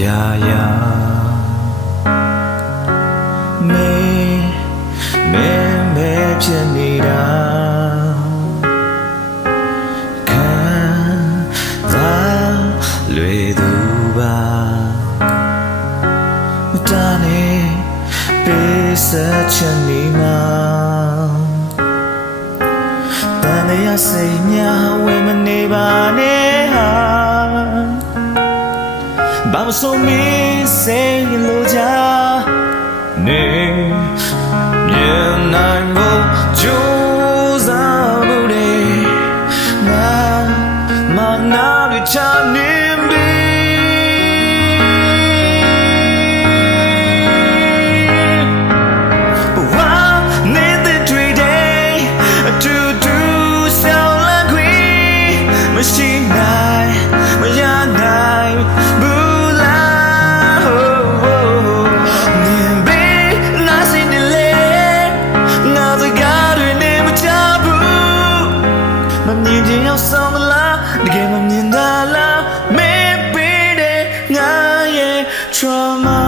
ya meဖြစ်နေတာခံစားလွယ်သူပါမတန်းနဲ့ပေးဆက်ချင်နေမှာတန်ရစိတ်များဝင်မနေပါနဲ့ဟာဘာမဆုံးမင်းစိတ်လိုချာနေမြင်နိုင်ဖို့ကြိုးစားမှုတွေငါမနာရချနေပြီဘဝနေတဲ့တွေ့တဲ့အတူတူဆောင်လာခွေမရှိနိုင်မရနိုင်ဘူးလားမြင်ခြင်းရောက်ဆောင်မလားတကယ်မမြင်တာလားမေးပေးတဲ့ငါရဲ့ trauma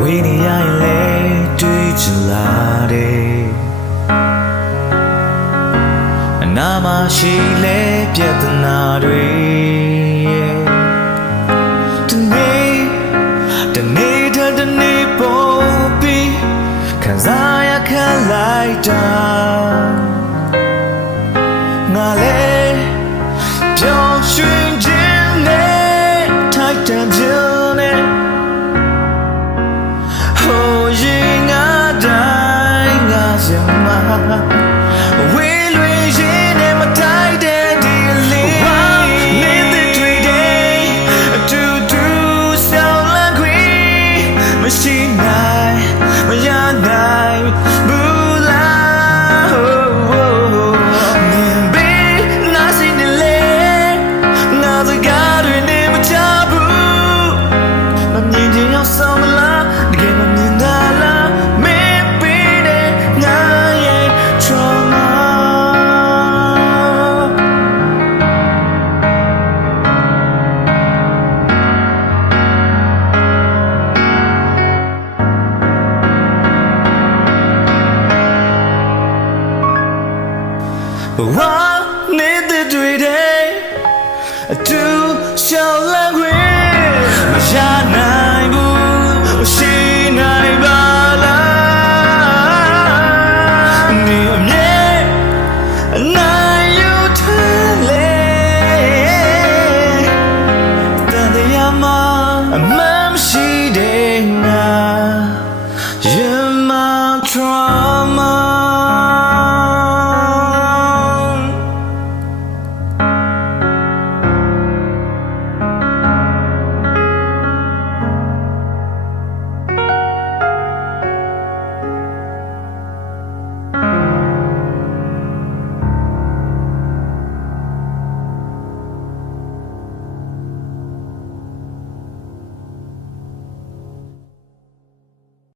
ဝိနည်းရရင်လေတွေ့ချလာတယ်အနာမရှိလေပြဿနာတွေတနေ့ပေါ်ပြီးခံစားရခံလိုက်တာငါလည်းပျော်ရွှင်ခြင်းနဲ့ထိုက်တန်ခြင်းနဲ့ဟိုရင်ငါတိုင်းငါရမှာဝေးလွင်ရင်နဲ့မတိုက်တဲ့ဒီလေးနေတဲ့တွေ့တဲ့အတူတူဆောင်လာခွေမရှိနိုင်မရနိုင်ဘူးလားမြင်ပြီးနာစီနေလေငါစကားတွေနဲ့မချဘူးမမြင်ခြင်းရောက်ဆောင်မလားတကယ်မမြင်တာလားမေးပေးတဲ့ငါရဲ့ trauma ဘဝနေတဲ့တွေ့တဲ့အတူရှောင်လန်းခွင့်မရနိုင်ဘူးရှိနိုင်ပါလားနေအမြဲအနိုင်ယူထားလေတန်တရားမှာအမှန်မရှိ